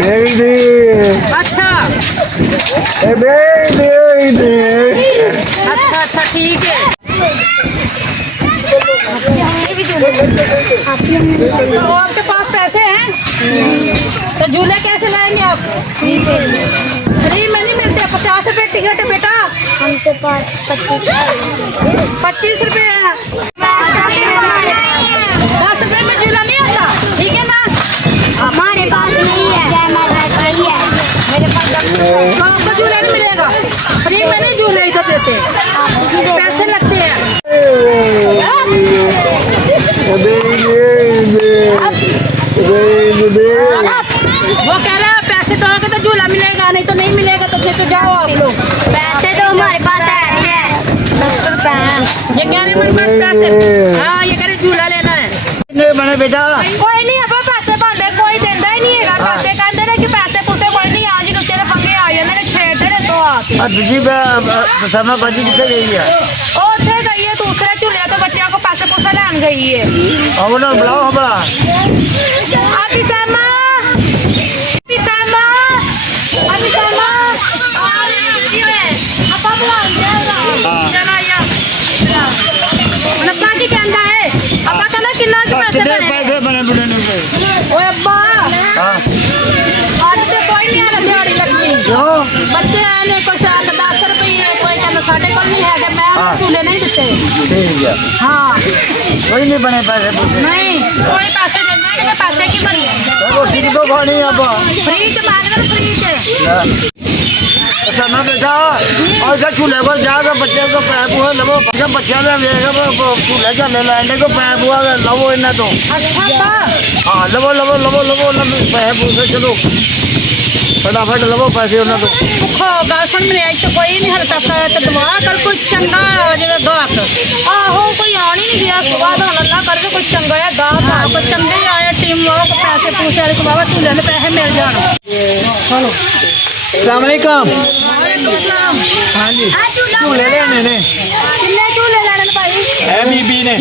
अच्छा अच्छा अच्छा ठीक है। तो आपके पास पैसे हैं तो झूले कैसे लाएंगे आप? फ्री में नहीं मिलते। 50 रुपए टिकट है बेटा। हमके पास 25 रुपए है। 10 रुपए में झूला नहीं आता, ठीक है ना? हमारे पास नहीं है, हमारे पास नहीं है। मेरे पास तो आपको झूला नहीं मिलेगा। फ्री में नहीं झूले इधर देते, पैसे लगते हैं। वो कह रहा है पैसे दोगे तो झूला मिलेगा, नहीं तो नहीं मिलेगा। तो फिर तो जाओ आप लोग। पैसे तो हमारे पास है नहीं है। 10 रुपए हैं। ये कह रहे मेरे पास पैसे। हाँ ये कह रहे झूला लेना है। बने बेटा कोई नहीं अब पैसे बनते, कोई देता ही नहीं है। पैसे कहते ने कि पैसे पूसे कोई नहीं। आज नुचे ने पंगे आ जाते ने, छेड़ते ने तो आके। दूजी समा बाजी कितने गई है? ओ उठे गई है दूसरे झूले तो बच्चियों को पैसे पूसे लेन गई है। अब ना बुलाओ हमारा अभी समा कितने पैसे बने बुढ़े ने ओए अब्बा आज तो कोई नहीं आ दिहाड़ी लगनी। क्यों? बच्चे आए ने कोई 10 रुपये, कोई कहता साढ़े को नहीं है कि मैं झूले नहीं देते। ठीक है हाँ कोई नहीं बने पैसे पूछे नहीं कोई पैसे देना है कि पैसे की बनी रोटी की तो खानी है अब फ्री च मांग रहे फ्री च। समा बेटा और इधर चूल्हे को जाकर बच्चे को पैप हुआ लवो बच्चे ने चूल्हे चले लाने को पैप हुआ लवो इन्हें तो अच्छा अब्बा हाँ लवो लवो लवो लवो पैप हुए चलो फटाफट लवो पैसे उन्हें तो भुखो गल सुन मेरी अज तो कोई नहीं हलता तो दवा कर कोई चंगा जिवे गाहक आहो कोई आन ही नहीं गया सुबह का अल्लाह कर कोई चंगा है गाहक कोई चंगे ही आए टीम वर्क पैसे पूसे वाले को बाबा झूले ने पैसे मिल जान। चलो अस्सलाम वालेकुम। हाँ जी झूले लेने ने किन्ने झूले लेने ने भाई? है बीबी ने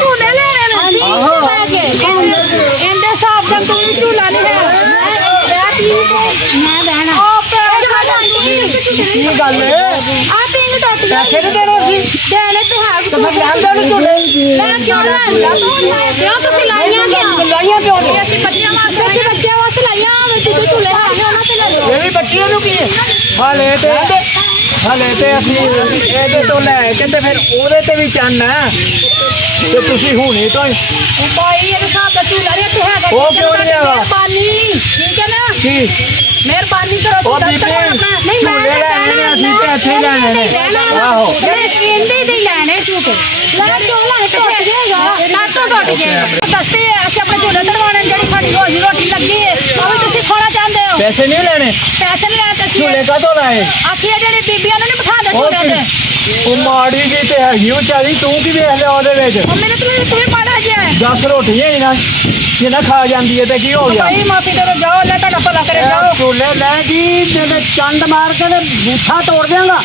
झूले लेने ने इंदे साहब का कोई झूला नहीं है। मैं बहना की गल है आप पिंग टट पैसे नहीं देने सी देने तो है तो मैं जान दे झूले मैं क्यों लेंदा क्यों ਤੁਸੀਂ ਲਾਈਆਂ ਲਾਈਆਂ ਕਿਉਂ ਨੇ ਅਸੀਂ ਬੱਚਿਆਂ ਵਾਸਤੇ ਲਾਈਆਂ ਦੂਜੇ ਝੂਲੇ ਹੈਗੇ ਉਹਨਾਂ ਤੇ ਲੈ ਲਓ। ਇਹ ਵੀ ਬੱਚਿਆਂ ਨੂੰ ਕੀ ਹੈ ਹਾਲੇ ਤੇ ਅਸੀਂ ਇਹਦੇ ਤੋਂ ਲੈ ਕੇ ਤੇ ਫਿਰ ਉਹਦੇ ਤੇ ਵੀ ਚੰਨ ਹੈ ਤੇ ਤੁਸੀਂ ਹੁਣੇ ਤੋਂ ਹੀ ਭਾਈ ਇਹਦੇ ਸਾਹਬ ਦਾ ਝੂਲਾ ਨਹੀਂ ਇੱਥੇ ਹੈਗਾ। ਉਹ ਕਿਉਂ ਨਹੀਂ ਹੈਗਾ? ਮਿਹਰਬਾਨੀ ਠੀਕ ਹੈ ਨਾ ਕੀ ਮਿਹਰਬਾਨੀ ਕਰੋ ਉਹ ਬੀਬੀ ਝੂਲੇ ਲੈਣੇ ਨੇ ਅਸੀਂ ਤੇ ਇੱਥੇ ਹੀ ਲੈਣੇ ਨੇ ਆਹੋ ਇੰਦੇ ਦੇ ਲੈਣੇ ਝੂਟੇ ਲੈ ਕਿਉਂ ਲੈਣੇ ਟੁੱਟ ਜਾਏਗਾ ਨਾ ਟੁੱਟ ਜਾਏਗਾ। ਦੱਸਦੇ ਅਸੀਂ ਆਪਣੇ ਝੂਲੇ ਤੜਵਾਣੇ ਜਿਹੜੀ ਸਾਡੀ ਰੋਜੀ ਰੋਟੀ ਲੱਗੀ ਹੈ ਉਹ ਵੀ ਤੁਸੀਂ ਖੋਣਾ ਚਾਹੁੰਦੇ ਹੋ। ਪੈਸੇ ਨਹੀਂ ਲੈਣੇ ਪੈਸੇ ਨਹੀਂ ਲੈਣੇ ਤੁਸੀਂ ਝੂਲੇ ਕਾਹਤੋਂ ਲਾਏ ਅਸੀਂ ਇਹ ਜਿਹੜੀ ਬੀਬੀਆਂ ਨੂੰ ਨਹੀਂ ਬਿਠਾ ਦੇ ਝੂਲੇ ਤੇ ਉਹ ਮਾੜੀ ਜੀ ਤੇ ਹੈਗੀ ਵਿਚਾਰੀ ਤੂੰ ਕੀ ਵੇਖ ਲਿਆ ਉਹਦੇ ਵਿੱਚ ਉਹ ਮੇਰੇ ਤੋਂ ਤੁਸੀਂ ਮਾੜਾ ਜਿਹਾ 10 ਰੋਟੀਆਂ ਹੀ ਨਾ ਜੇ ਨਾ ਖਾ ਜਾਂਦੀ ਹੈ ਤੇ ਕੀ ਹੋ ਗਿਆ ਭਾਈ ਮਾਫੀ ਦੇ ਜਾਓ ਅੱਲਾ ਤੁਹਾਡਾ ਭਲਾ ਕਰੇ ਜਾਓ। चूल्हे लेगी तेरे चंड मार के बूथा तोड़ देगा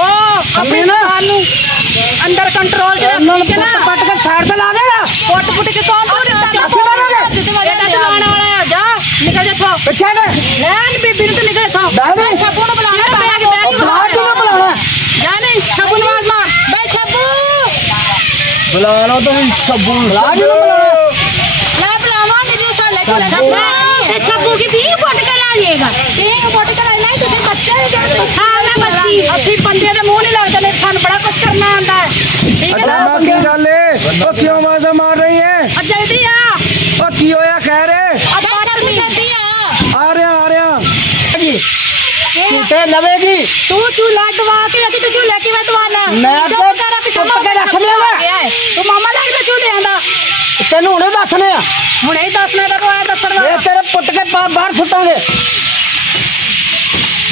ਉਹ ਆਪਣੇ ਜ਼ਬਾਨ ਨੂੰ ਅੰਦਰ ਕੰਟਰੋਲ ਚ ਰੱਖ ਕੇ ਨਾ पट के साइड पे ला देगा ਪੁੱਟ ਪੁੱਟ ਕੇ ਕੌਣ ਇਹਦਾ ਚਲਾਉਣ ਵਾਲਾ ਆ ਜਾ ਨਿਕਲ ਜਾ ਇੱਥੋਂ पीछे ने ਲੈਣ ਬੀਬੀ ਨੂੰ ਤੇ ਨਿਕਲ ਇੱਥੋਂ दादी ਛੱਬੂ ਨੂੰ ਬੁਲਾਣਾ ਬੈਗ बुला क्यों बुलाना ਜਾ ਨਹੀਂ ਛੱਬੂ ਨੂੰ ਆਵਾਜ਼ ਮਾਰ ਬਈ ਛੱਬੂ ਬੁਲਾ ਲਓ ਤੁਸੀਂ ਛੱਬੂ बुला क्यों बुलाना ਲੈ ਬੁਲਾਵਾਂਗੇ ਜੀ ਸਾਡੇ ਕੋਲ ਤੇ ਛੱਬੂ ਕੀ 20 ਪੁੱਟ ਕੇ ਲਾ ਜਾਏਗਾ 20 ਪੁੱਟ ਕੇ ਲਾ ਨਹੀਂ ਤੁਸੀਂ ਬੱਚੇ ਹੋ ਜਿਹੜੇ ਹਾਂ ਮੈਂ ਬੱਚੀ ਅਸੀਂ ਬੰਦੇ ਦੇ ਮੂੰਹ ਨਹੀਂ ਲੱਗਦੇ ਨੇ ਸਾਨੂੰ ਬੜਾ ਕੁਝ ਕਰਨਾ ਆਉਂਦਾ ਹੈ ਠੀਕ ਹੈ सामा की गल है ओ क्यों आवाज़ मार रही है ਆ ਜਲਦੀ ਆ ओ की होया खैर है ਅੱਬਾ ਜਲਦੀ आ रहा झूठे लवेगी तू झूला दवा के रखी तू झूला की मैं दवाना मैं तो तेरा पिछा चुप के रख लिया तू मामा लगदा झूले आंदा तेन हुणे दसने हुणे ही दसना दा रोया दसण ये तेरे पुट के बाहर सुटांगे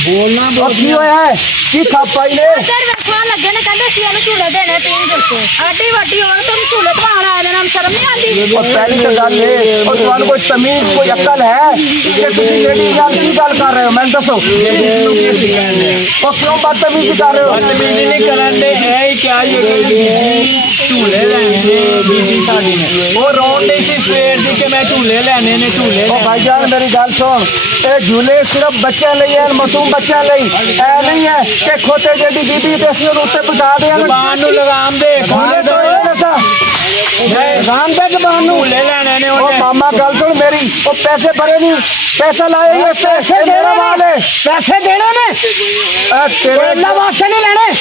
बोलना की होया है की खापाई ने तेरे ਵੇਖਣ ਲੱਗੇ ਨੇ ਕਹਿੰਦੇ ਸੀ ਉਹਨੂੰ ਝੂਲੇ ਦੇਣੇ ਪੀਣ ਦਿੱਤੇ ਐਡੀ ਵੱਡੀ ਔਰਤ ਨੂੰ ਝੂਲੇ ਦਵਾਣ ਆਏ ਨੇ ਨਾਮ ਸ਼ਰਮ ਨਹੀਂ ਆਂਦੀ और पहली तो गल है और तुहानू कोई तमीज कोई अकल है कि तुसी लेडी गल की गल कर रहे हो मैं दसो और क्यों बदतमीजी कर रहे हो बदतमीजी नहीं करन दे है ही क्या ये ਝੂਲੇ ਲੈਣੇ ਨੇ ਬੀਬੀ ਸਾਡੀ ਨੇ ਉਹ ਰੋਣ ਨਹੀਂ ਸੀ ਸਵੇਰ ਦੀ ਕਿ ਮੈਂ ਝੂਲੇ ਲੈਣੇ ਨੇ ਝੂਲੇ ਉਹ ਲੈਣੇ। ਭਾਈ ਜਾਨ ਮੇਰੀ ਗੱਲ ਸੁਣ ਇਹ ਝੂਲੇ ਸਿਰਫ ਬੱਚਿਆਂ ਲਈ ਹੈ ਮਾਸੂਮ ਬੱਚਿਆਂ ਲਈ ਇਹ ਨਹੀਂ ਹੈ ਕਿ ਖੋਤੇ ਜਿਹੜੀ ਬੀਬੀ ਤੇ ਅਸੀਂ ਉਹਨੂੰ ਉੱਤੇ ਬਿਠਾ ਦੇ ਜ਼ਬਾਨ ਨੂੰ ਲਗਾਮ ਦੇ ਝੂਲੇ ਤੋਂ ਇਹ ਦੱਸਾਂ ਰਾਮ ਦੇ ਜ਼ਬਾਨ ਨੂੰ ਝੂਲੇ ਲੈਣੇ ਨੇ ਉਹ ਉਹਨੇ। ਮਾਮਾ ਗੱਲ ਸੁਣ ਮੇਰੀ ਉਹ ਪੈਸੇ ਭਰੇ ਨਹੀਂ ਪੈਸਾ ਲਾਏ ਹੀ ਇਸ ਪੈਸੇ ਦੇਣਾ ਵਾਲੇ ਪੈਸੇ ਦੇਣੇ ਨੇ ਤੇਰੇ ਅੱਲਾ ਵਾਸਤੇ ਨਹੀਂ ਲੈਣੇ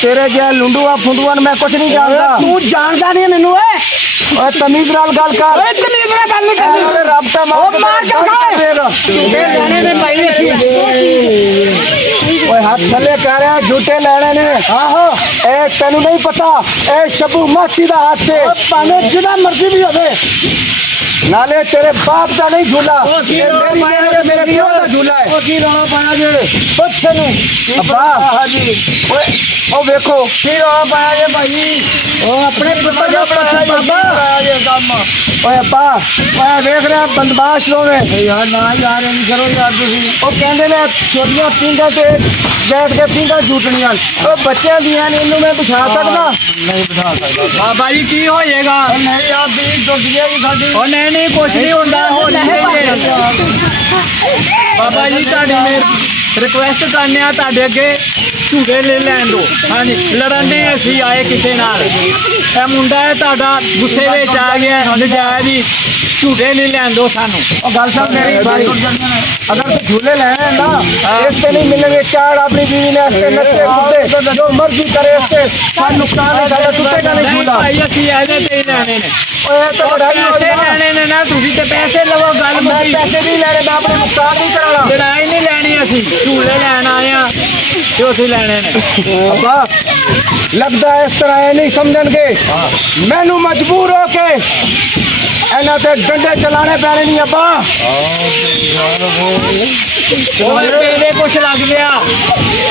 ਤੇਰੇ ਜਿਹਾ ਲੁੰਡੂਆ ਫੁੰਡੂਆ ਮੈਂ ਕੁਝ ਨਹੀਂ ਜਾਣਦਾ ਤੂੰ ਜਾਣਦਾ ਨਹੀਂ ਮੈਨੂੰ ਓਏ ਤਮੀਜ਼ ਨਾਲ ਗੱਲ ਕਰ ਓਏ ਤਮੀਜ਼ ਨਾਲ ਗੱਲ ਨਹੀਂ ਕਰਨੀ ਰੱਬ ਤਾਂ ਮਾਰ ਕੇ ਖਾ ਝੂਟੇ ਲੈਣੇ ਨੇ ਭਾਈ ਅਸੀਂ ਓਏ ਹੱਥ ਥੱਲੇ ਕਰ ਰਿਹਾ ਝੂਟੇ ਲੈਣੇ ਨੇ ਆਹੋ ਇਹ ਤੈਨੂੰ ਨਹੀਂ ਪਤਾ ਇਹ ਸ਼ਬੂ ਮਾਛੀ ਦਾ ਹੱਥ ਹੈ ਭਾਵੇਂ ਜਿੰਨਾ ਮਰਜ਼ੀ ਵੀ ਹੋਵੇ ਨਾਲੇ ਤੇਰੇ ਬਾਪ ਦਾ ਨਹੀਂ ਝੂਲਾ ਮੇਰੇ ਪਿਓ ਦਾ ਝੂਲਾ ਹੈ ਉਹ ਕੀ ਰੌਲਾ ਪਾਇਆ ਜੇ ਬੱਚੇ ਨੂੰ ਅੱਬਾ ਹਾਂਜੀ ਓਏ ਉਹ ਵੇਖੋ ਕੀ ਰੌਲਾ ਪਾਇਆ ਜੇ ਭਾਈ ਉਹ ਆਪਣੇ ਪੁੱਤਰ ਦਾ ਬਾਬਾ ਜੇ ਕੰਮ ਓਏ ਅੱਬਾ ਓਏ ਵੇਖ ਰਿਹਾ ਬੰਦਬਾਸ਼ ਲੋਵੇਂ ਯਾਰ ਨਾ ਯਾਰ ਨਹੀਂ ਕਰੋ ਯਾਰ ਤੁਸੀਂ ਉਹ ਕਹਿੰਦੇ ਨੇ ਛੋਟੀਆਂ ਪਿੰਡਾਂ ਤੇ ਬੈਠ ਕੇ ਪਿੰਡਾਂ ਝੂਟਣੀਆਂ ਉਹ ਬੱਚਿਆਂ ਦੀਆਂ ਨੇ ਇਹਨੂੰ ਮੈਂ ਬਿਠਾ ਸਕਦਾ ਨਹੀਂ ਬਿਠਾ ਸਕਦਾ ਬਾਬਾ ਜੀ ਕੀ ਹੋਏਗਾ? ਨਹੀਂ ਆ ਵੀ ਟੁੱਟੀਆਂ ਜੀ ਸਾਡੀ ਉਹ ਨਹੀਂ ਕੁਛ ਨਹੀਂ ਹੁੰਦਾ ਹੋ ਜਾਏਗਾ। ਬਾਬਾ ਜੀ ਤੁਹਾਡੀ ਮੈਂ ਰਿਕੁਐਸਟ ਕਰਨੇ ਆ ਤੁਹਾਡੇ ਅੱਗੇ ਝੂਟੇ ਲੈ ਲੈਣ ਦੋ। ਹਾਂਜੀ ਲੜਨ ਨਹੀਂ ਅਸੀਂ ਆਏ ਕਿਸੇ ਨਾਲ ਇਹ ਮੁੰਡਾ ਹੈ ਤੁਹਾਡਾ ਗੁੱਸੇ ਵਿੱਚ ਆ ਗਿਆ ਨਜਾਇਜ਼ ਹੀ ਝੂਟੇ ਨਹੀਂ ਲੈਣ ਦੋ ਸਾਨੂੰ। ਉਹ ਗੱਲ ਸੁਣ ਮੇਰੀ ਭਾਈ अगर तू झूले लेने ना इससे नहीं मिलेंगे चार अपनी बीवी ने इससे नच्चे कूदे जो मर्जी करे इससे कोई नुकसान नहीं साਡਾ टूटेगा नहीं झूला ਭਾਈ ਅਸੀਂ ਇਹਦੇ ਤੇ ਹੀ ਲੈਣੇ ਨੇ। ओए तो लड़ाई हो ਪੈਸੇ ਲੈਣੇ ਨੇ ਨਾ ਤੁਸੀਂ ਤੇ ਪੈਸੇ ਲਵੋ ਗੱਲ मैं ਮੁੱਕੀ। पैसे नहीं लेने मैं अपना नुकसान नहीं कराना ਲੜਾਈ ਨਹੀਂ ਲੈਣੀ ਅਸੀਂ ਝੂਲੇ ਲੈਣ ਆਏ ਆ ਤੇ ਅਸੀਂ ਲੈਣੇ ਨੇ। अब्बा लगता है इस तरह ये नहीं समझणगे मैनू मजबूर हो के ਇਹਨਾਂ ਤੇ ਡੰਡੇ ਚਲਾਣੇ ਪੈਣੇ ਨਹੀਂ ਅੱਬਾ ਉਹ ਤੇਰੇ ਕੁਛ ਲੱਗ ਗਿਆ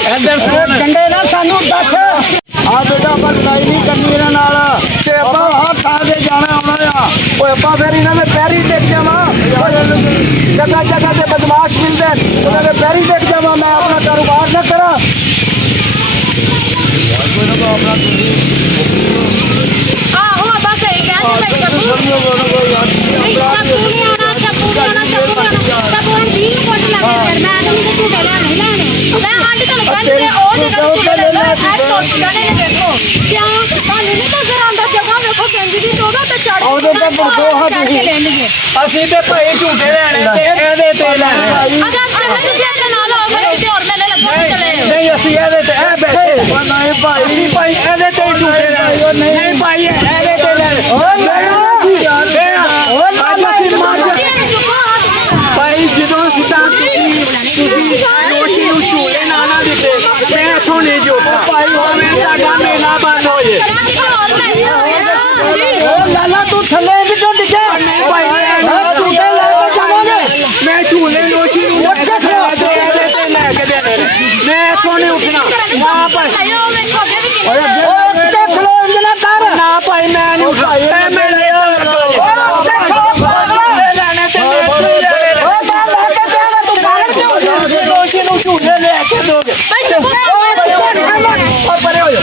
ਇੱਧਰ ਸੁਣ ਡੰਡੇ ਨਾਲ ਸਾਨੂੰ ਦੱਸ ਆ ਬੇਟਾ ਆਪਾਂ ਲੜਾਈ ਨਹੀਂ ਕਰਨੀ ਇਹਨਾਂ ਨਾਲ ਤੇ ਆਪਾਂ ਹੱਥ ਆ ਦੇ ਜਾਣਾ ਆਉਣਾ ਆ ਓਏ ਆਪਾਂ ਫਿਰ ਇਹਨਾਂ ਦੇ ਪੈਰੀ ਟਿਕ ਜਾਵਾਂ ਜਗ੍ਹਾ ਜਗ੍ਹਾ ਤੇ ਬਦਮਾਸ਼ ਮਿਲਦੇ ਨੇ ਉਹਨਾਂ ਦੇ ਪੈਰੀ ਟਿਕ ਜਾਵਾਂ ਮੈਂ ਆਪਣਾ ਕਾਰੋਬਾਰ ਨਾ ਕਰਾਂ ਆਹੋ ਬਸ ਇਹ ਕਹਿ ਮੈਂ ਚੱਪੂ ਨਹੀਂ ਆਣਾ ਚੱਪੂ ਨਹੀਂ ਆਣਾ ਚੱਪੂ ਹੁਣ 20 ਫੁੱਟ ਲੱਗੇ ਫਿਰ ਮੈਂ ਨਹੀਂ ਝੂਟੇ ਲੈਣੇ ਮੈਂ ਆਂਟੀ ਤੁਹਾਨੂੰ ਕਹਿੰਦੇ ਉਹ ਜਗ੍ਹਾ ਝੂਟੇ ਲੈ ਲੈ ਇਹ ਟੁੱਟ ਜਾਣੇ ਨੇ ਵੇਖੋ ਕਿਉਂ ਤੁਹਾਨੂੰ ਨਹੀਂ ਨਜ਼ਰ ਆਉਂਦਾ ਜਗ੍ਹਾ ਵੇਖੋ ਕਹਿੰਦੀ ਦੀ ਉਹਦਾ ਤੇ ਚੜ ਉਹਦੇ ਤੇ ਬੜਕੋ ਹੱਥ ਲੈਣਗੇ ਅਸੀਂ ਤੇ ਭਾਈ ਝੂਟੇ ਲੈਣੇ ਤੇ ਇਹਦੇ ਤੇ ਲੈਣੇ। ਅਗਰ ਚੱਲੇ ਤੁਸੀਂ ਇੱਥੇ ਨਾਲ ਆਓ ਮੇਰੇ ਕਿਤੇ ਹੋਰ ਮੇਲੇ ਲੱਗੋ ਚਲੇ ਨਹੀਂ ਅਸੀਂ ਇਹਦੇ ਤੇ ਇਹ ਬੈਠੇ ਨਹੀਂ ਭਾਈ ਅਸੀਂ ਭਾਈ ਇਹਦੇ ਤੇ ਹੀ ਝੂਟੇ ਲੈਣੇ ਨਹੀਂ ਭਾਈ ਇਹਦੇ ਤੇ ਲੈਣੇ। ਭਾਈ ਜਦੋਂ ਸਿੱਧਾ ਤੁਸੀਂ ਰੋਸ਼ੀ ਨੂੰ ਝੂਲੇ ਨਾ ਦਿੱਤੇ ਮੈਂ ਇੱਥੋਂ ਨਹੀਂ ਜੋਤਾ ਭਾਈ ਹੋਵੇ ਤੁਹਾਡਾ ਮੇਲਾ ਬੰਦ ਹੋ ਜੇ। ਲਾਲਾ ਤੂੰ ਥੱਲੇ ਕਿਉਂ ਡਿੱਗਿਆ ਭਾਈ ਝੂਟੇ ਲੈ ਕੇ ਜਾਵਾਂਗੇ ਮੈਂ ਝੂਲੇ ਰੋਸ਼ੀ ਨੂੰ ਲੈ ਕੇ ਦੇਣੇ ਨੇ ਮੈਂ ਇੱਥੋਂ ਨਹੀਂ ਉੱਠਣਾ ਨਾ ਭਾਈ ਨਾ ਭਾਈ ਮੈਂ ਨਹੀਂ ਉੱਠਣਾ ਮੈਂ ਲੈਣੇ ਤੇ ਰੋਸ਼ੀ ਨੂੰ ਝੂਲੇ ਲੈ ਕੇ ਦੋਗੇ। ਪਰੇ ਹੋ ਜਾ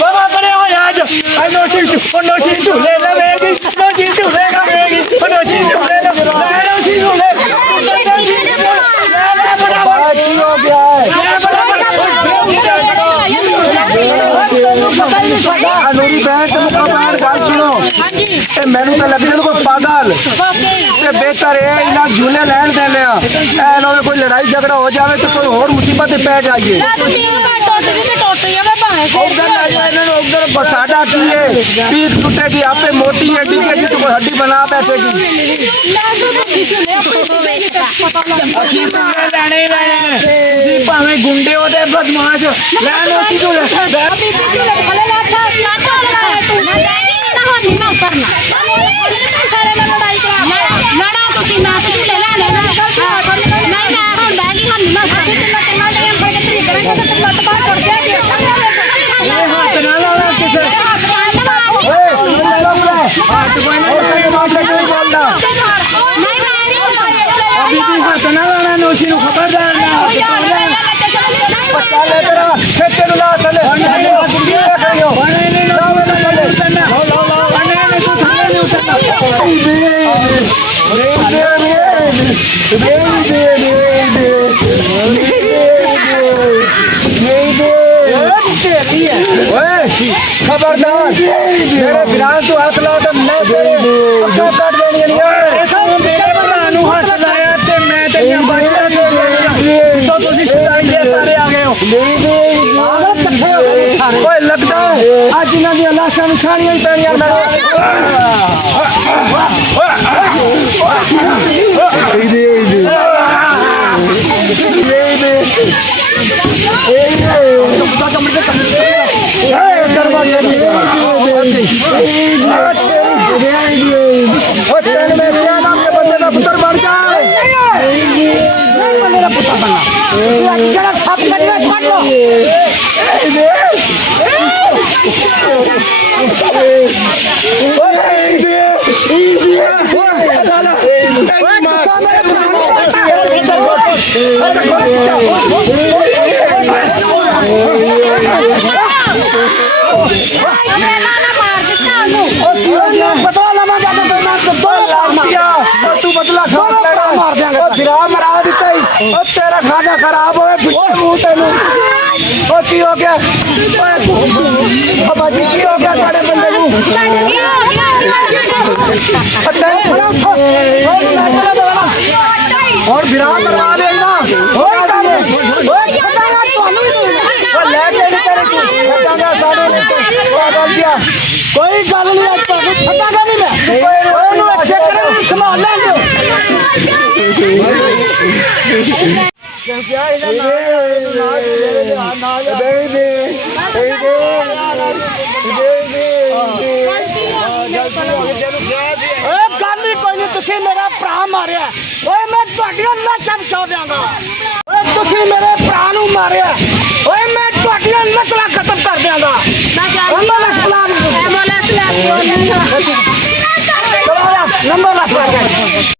ਬਾਬਾ ਪਰੇ ਹੋ ਜਾ ਅੱਜ ਨੋਸ਼ੀ ਝੂਲੇ ਲਵੇਗੀ ਨੋਸ਼ੀ ਝੂਲੇ ਲਵੇਗੀ ਨੋਸ਼ੀ ਝੂਲੇ ਨੋਸ਼ੀ ਝੂਲੇ ਕੀ ਹੋ ਗਿਆ ਹੈ ਨੂਰੀ ਬੈਠ ਮੁਕਾਬਲਾ ਗੱਲ ਸੁਣੋ ਇਹ ਮੈਨੂੰ ਤਾਂ ਲੱਗਦਾ ਕੋਈ ਪਾਗਲ ਤੇ ਬਿਹਤਰ ਇਹ ਇਹਨਾਂ ਝੂਲੇ ਲੈਣ ਦੇਣੇ ਆ ਐ ਨਾ ਕੋਈ ਲੜਾਈ ਝਗੜਾ ਹੋ ਜਾਵੇ ਤੇ ਕੋਈ ਹੋਰ ਮੁਸੀਬਤ ਤੇ ਪੈ ਜਾਈਏ उधर ले जाओ इन्होंने उधर साडा की है पीठ टूटेगी आपे मोटी है डिगेगी तो कोई हड्डी बना बैठेगी ਅਸੀਂ ਲੈਣੇ ਹੀ ਲੈਣੇ ਨੇ ਤੁਸੀਂ ਭਾਵੇਂ ਗੁੰਡੇ ਹੋ ਤੇ ਬਦਮਾਸ਼ ਲੈਣ ਅਸੀਂ ਝੂਲੇ ਹੱਥ ਨਾ ਲਾਉਣਾ ਕਿਸੇ ਹੱਥ ਕੋਈ ਨਹੀਂ बोलना ਬੀਬੀ ਹੱਥ ਨਾ ਲਾਉਣਾ ਨੋਸ਼ੀ ਨੂੰ ਖਬਰਦਾਰ ਨਾ खबरदार मेरे बिरान तू हाथ लाओ तो मैं तेरे ਅੱਖਾਂ ਕੱਢ ਦੇਣੀਆਂ ਨਹੀਂ ਦੇਖੋ ਮੇਰੇ ਭਰਾ ਨੂੰ ਹੱਥ ਲਾਇਆ ਤੇ ਮੈਂ ਤੇਰੀਆਂ ਬਾਝਾਂ ਤੋਂ ਤੋਂ ਤੁਸੀਂ ਸਦਾਈ ਦੇ ਸਾਰੇ ਆ ਗਏ ਹੋ ਓਏ ਲੱਗਦਾ ਅੱਜ ਇਹਨਾਂ ਦੀਆਂ ਲਾਸ਼ਾਂ ਵਿਛਾਣੀਆਂ ਹੀ ਪੈਣੀਆਂ ਬੰਦੇ ਦਾ ਪੁੱਤਰ ਬਣ ਜਾ ਮੇਰਾ ਪੁੱਤਰ ਬਣਨਾ ਜਿਹੜਾ ਸੱਪ ਕੱਢਿਆ ਕੱਢ ਲੋ ਪਤਾ ਲਵਾਂ ਜਦ ਤੂੰ ਬਦਲਾ ਖਾ ਮਾਰ ਦਿਆਂਗਾ ਫਿਰਾ ਮਰਾ ਦਿੱਤਾ ਹੀ ਉਹ ਤੇਰਾ ਖਾਣਾ ਖਰਾਬ ਹੋਏ ਫਿੱਟੇ ਮੂੰਹ ਤੈਨੂੰ ਉਹ ਕੀ ਹੋ ਗਿਆ ਓਏ ਬਾਜੀ ਕੀ ਹੋ ਗਿਆ ਸਾਡੇ ਬੰਦੇ ਨੂੰ और विराम करवा देना ले कोई गल नहीं छटागा नहीं मैं अच्छे तरह संभाल गल ही कोई नहीं तुसी मेरा भरा मारिया ओए मैं लाशां बचा देंगा तुसी मेरे भरा नूं मारिया ओए मैं